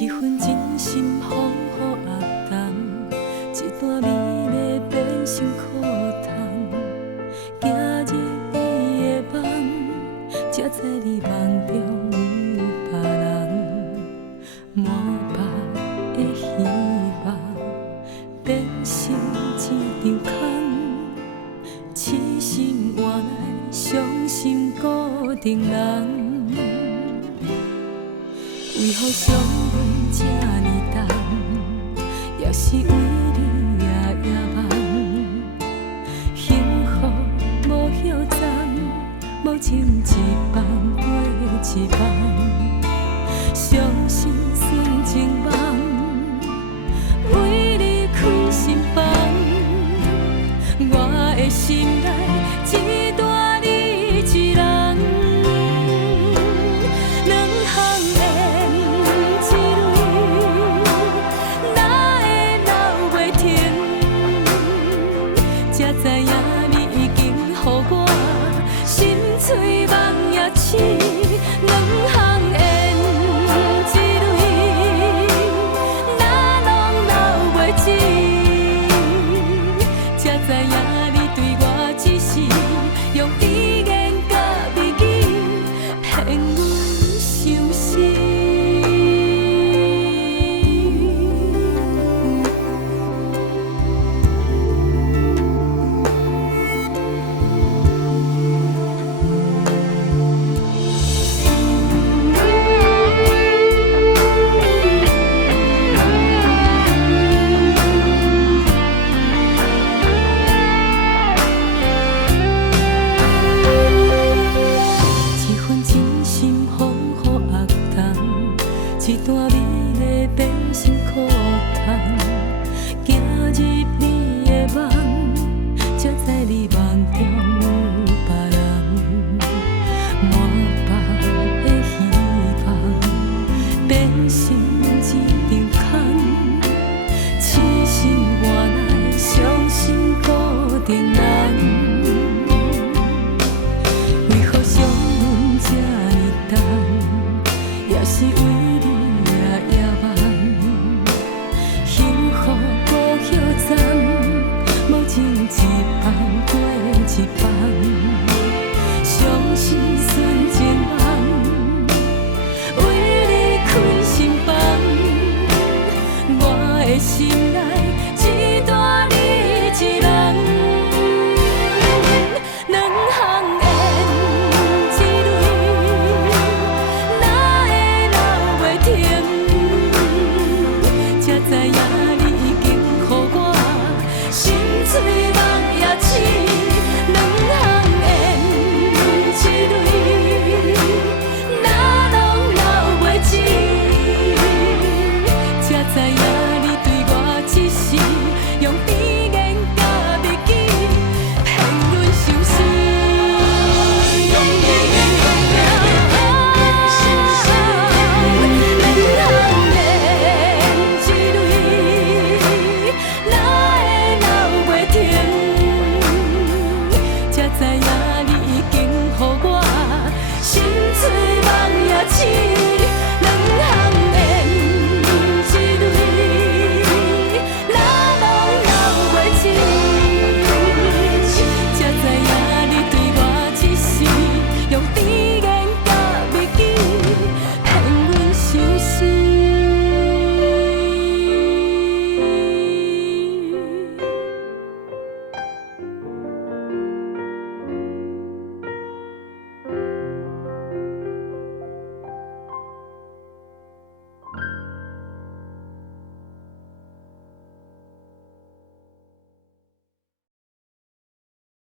一份真心风雨压冬，一段美丽变成苦痛。行入你的梦，才知你梦中有别人。满腹的希望变成一场空，痴心换来伤心孤定人。为何相遇这呢重？也是为你夜夜梦。幸福无休踪，无情一梦过一梦。伤心算情梦，为你开心房。我的心内只带你一人。才知影你已经予我心碎梦也醒，两项缘一蕊，哪拢留袂住？才知影你对我只是用语言甲美语骗阮伤心。一段美丽变成苦痛，行入你的梦，才知你梦中有别人。满腹的希望变成一场